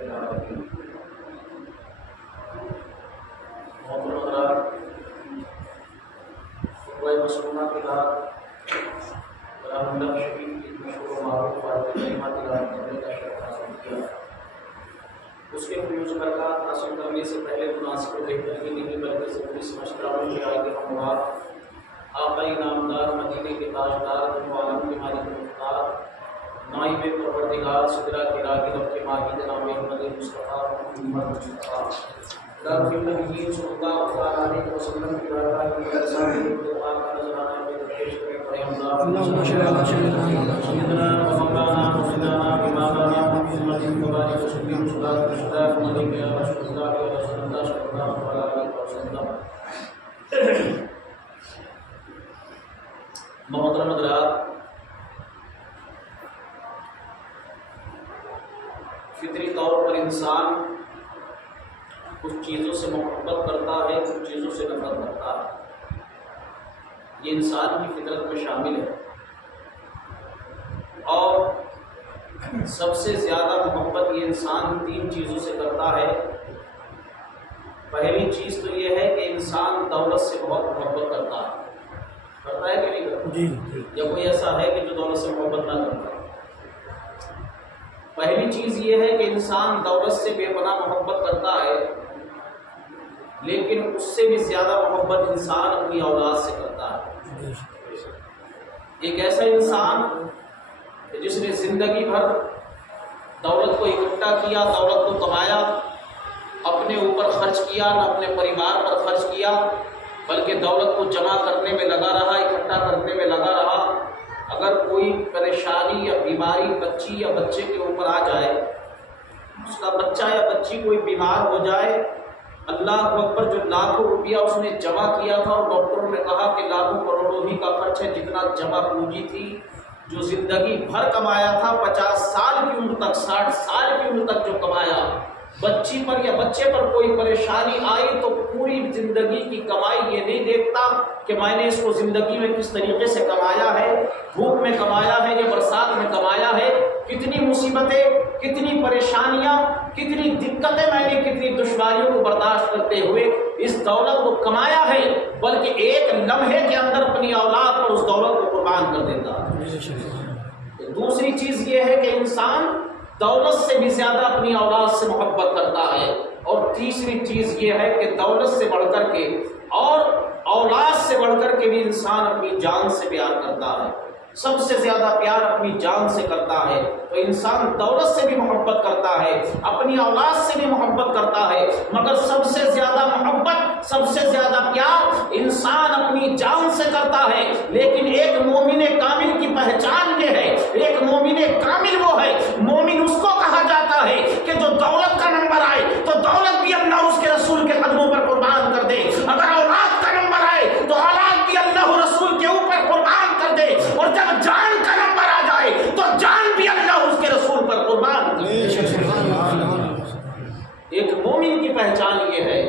العالمين. محترم حضرات، خطبہ مسنونہ کے بعد کلام اللہ شریف کی مشہور و معروف آیت کریمہ تلاوت کرنے کا شرف حاصل کیا. اس کے فیوز برکات حاصل کرنے سے پہلے مناسب و بہتر ہی نہیں بلکہ ضروری سمجھتا ہوں کہ آیت ہموار آقا نامدار مدینے کے تاجدار دو عالم کے مالک مختار نائب پروردگار صدرہ کے راغب کے ماہی جناب محمد مصطفیٰ محمد مصطفیٰ رب النبیین صلی اللہ علیہ وسلم کی برکات کی برسات کی دعا کا نذرانہ میں پیش کریں پڑھیں اللہم صل علی سیدنا مولانا مولانا امامنا محمد مبارک وسلم صلاۃ والسلام علیک یا رسول اللہ و رسول اللہ صلی اللہ علیہ وسلم. محترم حضرات، فطری طور پر انسان کچھ چیزوں سے محبت کرتا ہے، کچھ چیزوں سے نفرت کرتا ہے. یہ انسان کی فطرت میں شامل ہے. اور سب سے زیادہ محبت یہ انسان تین چیزوں سے کرتا ہے. پہلی چیز تو یہ ہے کہ انسان دولت سے بہت محبت کرتا ہے کہ نہیں کرتا؟ جی. یا کوئی ایسا ہے کہ جو دولت سے محبت نہ کرتا؟ پہلی چیز یہ ہے کہ انسان دولت سے بے پناہ محبت کرتا ہے، لیکن اس سے بھی زیادہ محبت انسان اپنی اولاد سے کرتا ہے. ایک ایسا انسان جس نے زندگی بھر دولت کو اکٹھا کیا، دولت کو کمایا، اپنے اوپر خرچ کیا، نہ اپنے پریوار پر خرچ کیا، بلکہ دولت کو جمع کرنے میں لگا رہا، اکٹھا کرنے میں لگا رہا. اگر کوئی پریشانی یا بیماری بچی یا بچے کے اوپر آ جائے، اس کا بچہ یا بچی کوئی بیمار ہو جائے، اللہ اکبر، جو لاکھوں روپیہ اس نے جمع کیا تھا، اور ڈاکٹروں نے کہا کہ لاکھوں کروڑوں ہی کا خرچ ہے، جتنا جمع پونجی تھی، جو زندگی بھر کمایا تھا، 50 سال کی عمر تک، 60 سال کی عمر تک جو کمایا، بچی پر یا بچے پر کوئی پریشانی آئی تو پوری زندگی کی کمائی یہ نہیں دیکھتا کہ میں نے اس کو زندگی میں کس طریقے سے کمایا ہے، دھوپ میں کمایا ہے یا برسات میں کمایا ہے، کتنی مصیبتیں، کتنی پریشانیاں، کتنی دقتیں میں نے، کتنی دشواریوں کو برداشت کرتے ہوئے اس دولت کو کمایا ہے، بلکہ ایک لمحے کے اندر اپنی اولاد پر اس دولت کو قربان کر دیتا ہے. دوسری چیز یہ ہے کہ انسان دولت سے بھی زیادہ اپنی اولاد سے محبت کرتا ہے. اور تیسری چیز یہ ہے کہ دولت سے بڑھ کر کے اور اولاد سے بڑھ کر کے بھی انسان اپنی جان سے پیار کرتا ہے. سب سے زیادہ پیار اپنی جان سے کرتا ہے. تو انسان دولت سے بھی محبت کرتا ہے، اپنی اولاد سے بھی محبت کرتا ہے، مگر سب سے زیادہ محبت، سب سے زیادہ پیار انسان اپنی جان سے کرتا ہے. لیکن ایک مومن کامل کی پہچان یہ ہے، ایک مومن کامل وہ ہے، مومن اس کو کہا جاتا ہے کہ جو دولت کا نمبر آئے تو دولت بھی اللہ اس کے رسول کے قدموں پر قربان کر دے، اگر اولاد کا نمبر آئے تو اولاد بھی اللہ رسول کے اوپر قربان کر دے، اور جب جان کا نمبر آ جائے تو جان بھی اللہ اس کے رسول پر قربان کر دے. ایک مومن کی پہچان یہ ہے.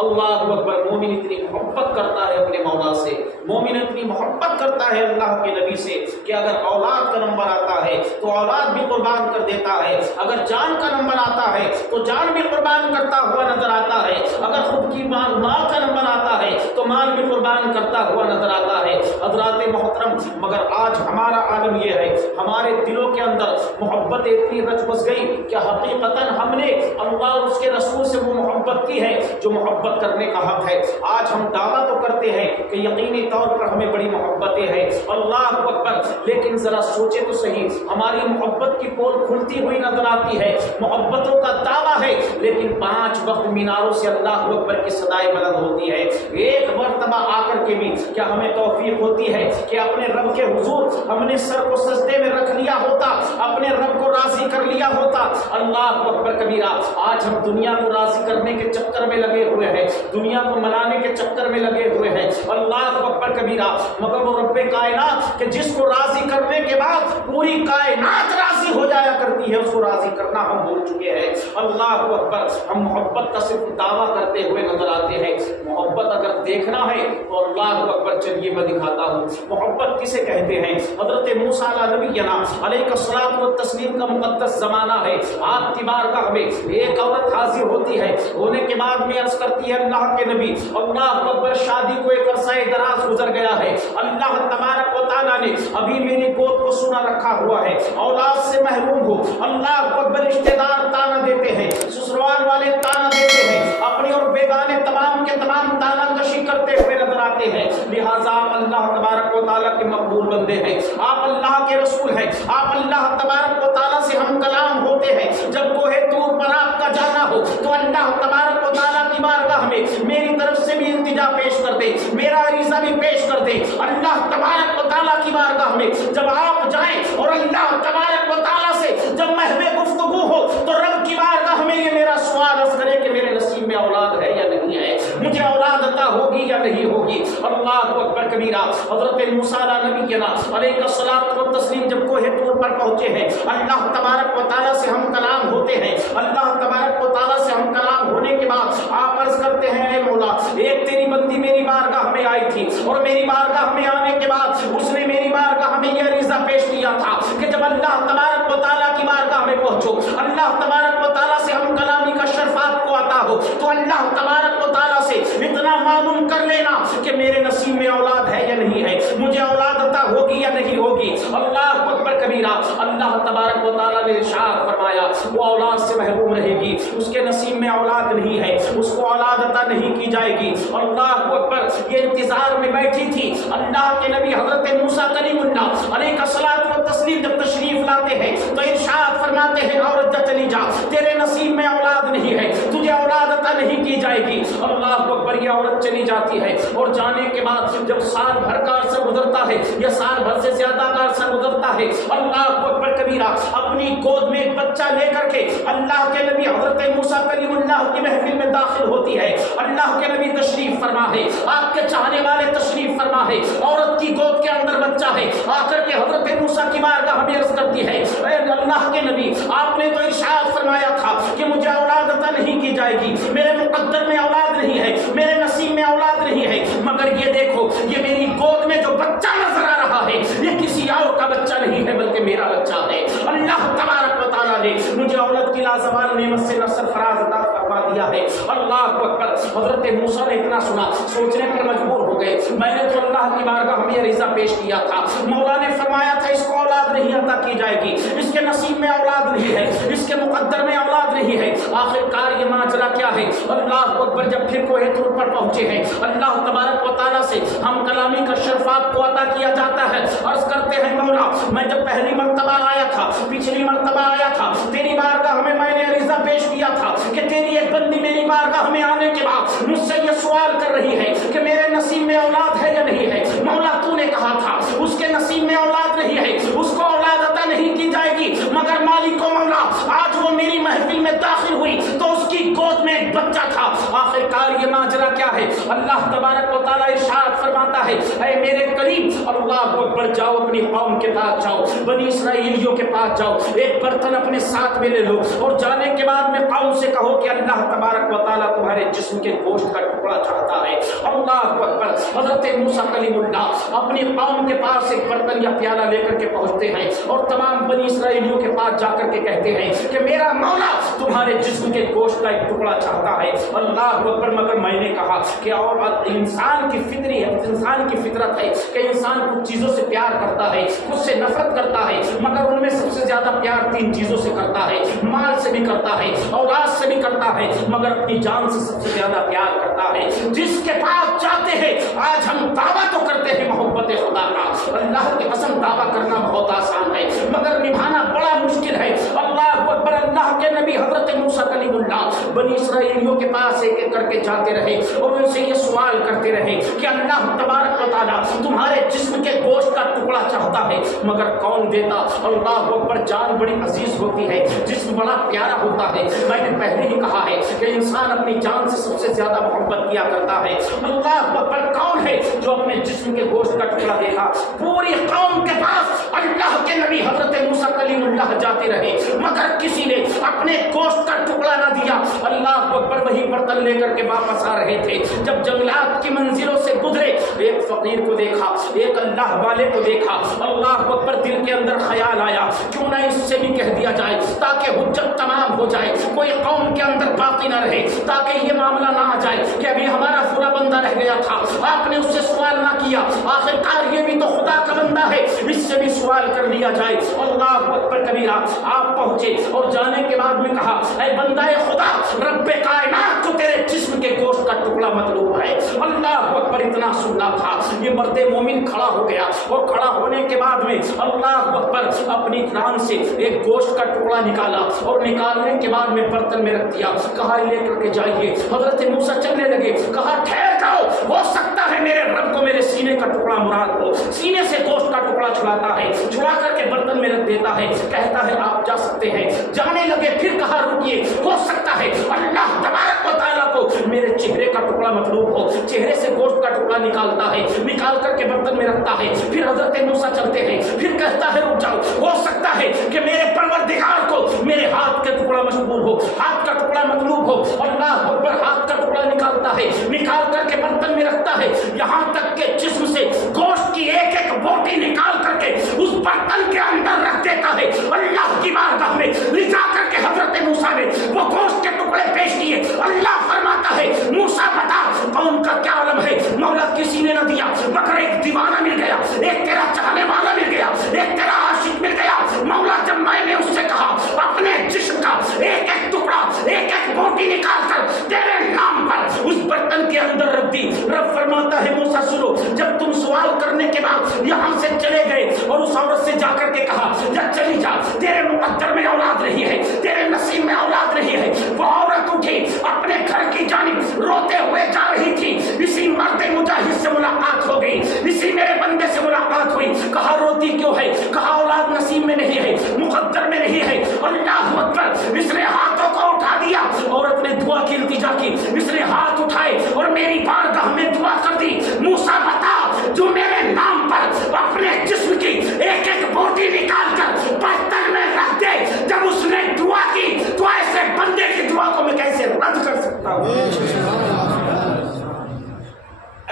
اللہ اکبر. مومن اتنی محبت کرتا ہے اپنے مولا سے، مومن اتنی محبت کرتا ہے اللہ کے نبی سے کہ اگر اولاد کا نمبر آتا ہے تو اولاد بھی قربان کر دیتا ہے، اگر جان کا نمبر آتا ہے تو جان بھی قربان کرتا ہوا نظر آتا ہے، اگر خود کی مال کا نمبر آتا ہے تو مال بھی قربان کرتا ہوا نظر آتا ہے. حضرات محترم، مگر آج ہمارا عالم یہ ہے، ہمارے دلوں کے اندر محبت اتنی رچ بس گئی کہ حقیقتاً ہم نے اللہ اور اس کے رسول سے وہ محبت کی ہے جو محبت کرنے کا حق ہے. آج ہم دعویٰ تو کرتے ہیں کہ یقینی طور پر ہمیں بڑی محبتیں ہیں، اللہ اکبر، لیکن ذرا سوچے تو صحیح، ہماری محبت کی پول کھلتی ہوئی نظر آتی ہے، محبتوں کا دعویٰ ہے، لیکن 5 وقت میناروں سے اللہ اکبر کی صدائیں بلند ہوتی ہے. ایک مرتبہ آ کر کے بھی کیا ہمیں توفیق ہوتی ہے کہ اپنے رب کے حضور ہم نے سر کو سجدے میں رکھ لیا ہوتا، اپنے رب کو راضی کر لیا ہوتا؟ اللہ اکبر کبیرہ. آج ہم دنیا کو راضی کرنے کے چکر میں لگے ہوئے ہیں، دنیا کو منانے کے چکر میں لگے ہوئے ہیں. اللہ اکبر کبیرہ. مگر وہ رب کائنات کہ جس کو راضی کرنے کے بعد پوری کائنات راضی ہو جایا کرتی ہے، اس کو راضی کرنا ہم بھول چکے ہیں. اللہ اللہ اکبر، ہم محبت کا صرف دعویٰ کرتے ہوئے نظر آتے ہیں۔ محبت اگر دیکھنا ہے تو اللہ اکبر چلیے میں دکھاتا ہوں محبت کسے کہتے ہیں۔ حضرت موسیٰ علیہ نبینا علیہ الصلوۃ والتسلیم کا مقدس زمانہ ہے، آپ کی بارگاہ میں ایک عورت حاضر ہوتی ہے، ہونے کے بعد میں عرض کرتی ہے اللہ کے نبی اللہ اکبر شادی کو ایک عرصہ دراز گزر گیا ہے، اللہ تبارک و تعالیٰ نے ابھی میری گود کو سنا رکھا ہوا ہے، اولاد سے محروم ہو، اللہ اکبر رشتے دار تانا دیتے ہیں، سسرال والے تانا دیتے ہیں، اپنے اور بیگانے تمام کے تمام تانا کشی کرتے ہوئے نظر آتے ہیں، لہٰذا آپ اللہ تبارک و تعالیٰ کے مقبول بندے ہیں، آپ اللہ کے رسول ہیں، آپ اللہ تبارک و تعالیٰ سے ہم کلام ہوتے ہیں، جب کوہ طور پر آپ کا جانا ہو تو اللہ تبارک و تعالیٰ کی بارگاہ میں میری طرف سے بھی التجا پیش کر دے، میرا عریضہ بھی پیش کر دے، اللہ تبارک و تعالیٰ کی بارگاہ میں جب آپ جائیں اور اللہ تبارک و تعالیٰ سے جب محو گفتگو ہو تو رب کی بارگاہ میں یہ میرا سوال عرض کرے کہ میرے نصیب میں اولاد ہے یا نہیں ہے، مجھے اولاد عطا ہوگی یا نہیں ہوگی۔ اللہ اکبر کبیرہ، حضرت موسیٰ نبی کے نام علیہ الصلوۃ والتسلیم جب کوہ طور پر پہنچے ہیں، اللہ تبارک و تعالیٰ سے ہم کلام ہوتے ہیں، اللہ تبارک و تعالیٰ سے ہم کلام ہونے کے بعد آپ عرض کرتے ہیں اے مولا ایک تیری بندی میری بارگاہ میں آئی تھی اور میری بارگاہ میں آنے کے بعد اس نے میری بارگاہ میں یہ عریضہ پیش کیا تھا کہ جب اللہ تبارک و تعالیٰ کی بارگاہ میں پہنچو، اللہ تبارک و تعالیٰ سے ہم کلامی کا شرفات کو عطا ہو تو اللہ تبارک و تعالیٰ سے اتنا معلوم کر لینا کہ میرے نصیب میں اولاد ہے یا نہیں ہے، مجھے اولاد عطا ہوگی یا نہیں ہوگی۔ اللہ اکبر کبیرہ، اللہ تبارک و تعالیٰ نے ارشاد فرمایا وہ اولاد سے محروم رہے گی، اس کے نصیب میں اولاد نہیں ہے، اس کو اولاد عطا نہیں کی جائے گی۔ اللہ اکبر، یہ انتظار میں بیٹھی تھی اللہ کے نبی حضرت موسیٰ کلیم اللہ علیہ الصلوۃ والتسلیم جب تشریف لاتے ہیں تو ارشاد فرماتے ہیں عورت جا چلی جا، تیرے نصیب میں اولاد نہیں ہے، تجھے اولاد عطا نہیں کی جائے گی۔ اللہ اکبر، یہ عورت چلی جاتی ہے اور جانے کے بعد جب سال بھر کا عرصہ گزرتا ہے یا سال بھر سے زیادہ کا عرصہ گزرتا ہے، اللہ اکبر کبیرہ اپنی گود میں ایک بچہ لے کر کے اللہ کے نبی حضرت موسیٰ کلیم اللہ کی محفل میں داخل ہوتی ہے، اللہ کے نبی تشریف فرما ہے، آپ کے چاہنے والے تشریف فرما ہے، عورت کی گود کے اندر بچہ ہے، آ کر کے حضرت موسیٰ کی بارگاہ میں عرض کرتی ہے اے اللہ کے نبی آپ نے تو ارشاد فرمایا تھا کہ مجھے اولاد عطا نہیں کی جائے گی، میرے مقدر میں اولاد نہیں ہے، میرے نصیب میں اولاد نہیں ہے، مگر یہ دیکھو یہ میری گود میں جو بچہ نظر آ رہا ہے یہ کسی اور کا بچہ نہیں ہے بلکہ میرا بچہ ہے۔ اللہ تبارک و تعالیٰ نے مجھے اولاد کی لازوال نعمت سے سرفراز عطا فرما دیا ہے۔ اللہ اکبر، حضرت موسیٰ نے اتنا سنا سوچنے پر مجبور ہو گئے، میں نے تو اللہ کی بارگاہ میں عریضہ پیش کیا تھا، مولا نے فرمایا تھا اس کو اولاد نہیں عطا کی جائے گی، اس کے نصیب میں اولاد نہیں ہے، اس کے مقدر میں اولاد نہیں ہے، آخر کار یہ ماجرا کیا ہے۔ اللہ اکبر، جب پھر کوہ طور پر پہنچے ہیں اللہ تبارک و تعالیٰ سے ہم کلامی کا شرفات کو عطا کیا جاتا ہے، عرض کرتے ہیں مولا میں جب پہلی مرتبہ آیا تھا، پچھلی مرتبہ آیا تھا تیری بارگاہ میں نے عریضہ پیش کیا تھا کہ تیری ایک بندی میری بارگاہ میں آنے کے بعد مجھ سے یہ سوال کر رہی ہے کہ میرے نصیب میں اولاد ہے یا نہیں ہے، مولا تو نے کہا تھا اس کے نصیب میں اولاد نہیں ہے، اس کو اولاد عطا نہیں کی جائے گی، مگر مالک و مولا آج وہ میری محفل میں داخل ہوئی تو اس کی گود میں ایک بچہ تھا۔ آخر کار یہ ماجرا کیا ہے؟ اللہ تبارک و تعالیٰ ارشاد فرماتا ہے اے میرے کریم اللہ اکبر، جاؤ اپنی قوم کے پاس جاؤ، بنی اسرائیلیوں کے پاس جاؤ، ایک برتن اپنے ساتھ میں لے لو اور جانے کے بعد میں قوم سے کہو کہ اللہ تبارک و تعالیٰ تمہارے جسم کے گوشت کا ٹکڑا چاہتا ہے۔ اللہ اکبر، حضرت موسیٰ کلیم اللہ اپنی قوم کے پاس ایک برتن یا پیالہ لے کر کے پہنچتے ہیں اور تمام بنی اسرائیلیوں کے پاس جا کر کے کہتے ہیں کہ میرا مولا تمہارے جسم کے گوشت کا ایک ٹکڑا چاہتا ہے۔ اللہ اکبر، مگر میں نے کہا کہ اور انسان کی فطری ہے، انسان کی فطرت ہے کہ انسان کچھ چیزوں سے پیار کرتا ہے، کچھ سے نفرت کرتا ہے، مگر ان میں سب سے زیادہ پیار تین چیزوں سے کرتا ہے، مال سے بھی کرتا ہے، اولاد سے بھی کرتا ہے، مگر اپنی جان سے سب سے زیادہ پیار کرتا ہے۔ جس کے پاس جاتے ہیں آج ہم دعویٰ تو کرتے ہیں محبت خدا کا، اللہ کی قسم دعویٰ کرنا بہت آسان ہے مگر نبھانا بڑا مشکل ہے۔ اللہ اکبر، اللہ کے نبی حضرت موسیٰ کلیم اللہ بنی اسرائیلیوں کے پاس ایک ایک کر کے جاتے رہے اور ان سے یہ سوال کرتے رہے کہ اللہ تبارک و تعالیٰ تمہارے جسم کے گوشت کا ٹکڑا چاہتا ہے مگر کون دیتا؟ اللہ اکبر، جان بڑی عزیز ہوتی ہے، جسم بڑا پیارا ہوتا ہے۔ میں نے پہلے ہی کہا ہے کہ انسان اپنی جان سے سب سے زیادہ محبت کیا کرتا ہے۔ اللہ اکبر، کون ہے جو اپنے جسم کے گوشت کا ٹکڑا دیکھا؟ پوری قوم کے پاس اللہ کے نبی حضرت موسیٰ کلیم اللہ جاتے رہے مگر کسی نے اپنے گوشت کا ٹکڑا نہ دیا۔ اللہ اکبر، وہی برتن لے کر کے واپس آ رہے تھے، جب جنگلات کی منزلوں سے گزرے ایک فقیر کو دیکھا، ایک اللہ والے کو دیکھا، اللہ اکبر، دل کے اندر خیال آیا کیوں نہ اس سے بھی کہہ دیا جائے تاکہ حجت تمام ہو جائے، کوئی قوم کے اندر باقی نہ رہے، تاکہ یہ معاملہ نہ آ جائے کہ ابھی ہمارا پورا بندہ رہ گیا تھا، آپ نے اس سے سوال نہ کیا، آخرکار یہ بھی تو خدا کا بندہ ہے، اس سے بھی سوال کر لیا جائے۔ اللہ اکبر کبیرہ، آپ پہنچے اور جانے کے بعد میں کہا، اے بندہ خدا، رب کائنات کو تیرے جسم کے گوشت کا ٹکڑا مطلوب ہے۔ اللہ اکبر، اتنا سننا تھا، یہ مرد مومن کھڑا ہو گیا اور کھڑا ہونے کے بعد میں اللہ اکبر اپنی ران سے ایک گوشت کا ٹکڑا نکالا اور نکالنے کے بعد میں برتن میں رکھ دیا، کہا لے کر کے جائیے۔ حضرت موسیٰ چلنے لگے، کہا ٹھہر جاؤ، ہو سکتا ہے میرے رب کو میرے سینے کا ٹکڑا مراد ہو، سینے سے گوشت کا ٹکڑا چھڑاتا ہے، چھڑا کر کے برتن میں رکھ دیتا ہے، کہتا ہے آپ جا سکتے ہیں۔ جانے لگے، پھر کہا رکیے، ہو سکتا ہے اللہ تبارک و تعالیٰ کو میرے چہرے کا ٹکڑا مطلوب ہو، چہرے سے گوشت کا ٹکڑا نکالتا ہے، نکال کر کے برتن میں رکھتا ہے۔ پھر حضرت موسیٰ چلتے ہیں، پھر کہتا ہے رک جاؤ، ہو سکتا ہے کہ میرے پروردگار کو میرے ہاتھ کا ٹکڑا مشغول ہو، ہاتھ کا ٹکڑا مطلوب ہو۔ اللہ اکبر، ہاتھ کا ٹکڑا نکالتا ہے، نکال کر کے برتن میں رکھتا ہے، یہاں تک کہ جسم سے گوشت کی ایک ایک بوٹی نکال کر کے اس برتن کے اندر رکھ دیتا ہے۔ اللہ کی بارگاہ میں لے جا کر کے حضرت موسیٰ نے وہ گوشت کے ٹکڑے پیش کیے۔ اللہ فرماتا ہے موسیٰ بتا قوم کا کیا عالم ہے، مولا کسی نے نہ دیا مگر ایک دیوانہ مل گیا، ایک تیرا چاہنے والا مل گیا، ایک تیرا عاشق مل گیا۔ مولا جب میں نے اس سے کہا اپنے جسم کا ایک ایک ٹکڑا، ایک ایک بوٹی نکال کر تیرے نام پر اس برتن کے اندر رکھ دی۔ رب فرماتا ہے موسیٰ سنو، جب تم سوال کرنے کے بعد یہاں سے چلے گئے اور اس عورت سے جا کر کے کہا جا چلی جا، تیرے مقدر میں اولاد نہیں ہے، تیرے نصیب میں اولاد نہیں ہے، وہ عورت اٹھی اپنے گھر کی جانب روتے ہوئے جا رہی تھی، اسی مرد مجاہد سے ملاقات ہو گئی، اسی میرے بندے سے ملاقات ہوئی، کہا روتی کیوں ہے؟ کہا اولاد نصیب میں نہیں ہے، مقدر میں نہیں ہے۔ اللہ اکبر، اس نے ہاتھوں کو اٹھا دیا، عورت نے دعا کی التجا کی، اس نے ہاتھ اٹھائے اور میری بارگاہ میں دعا کر دی، موسیٰ بتا جو میرے نام پر اپنے جسم کی ایک ایک بوٹی نکال کر برتن میں رکھ دے، جب اس نے دعا کی تو ایسے بندے کی دعا کو میں کیسے رد کر سکتا ہوں؟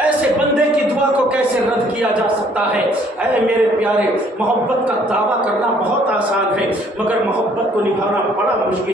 ایسے بندے کی دعا کو کیسے رد کیا جا سکتا ہے؟ اے میرے پیارے، محبت کا دعویٰ کرنا بہت آسان ہے مگر محبت کو نبھانا بڑا مشکل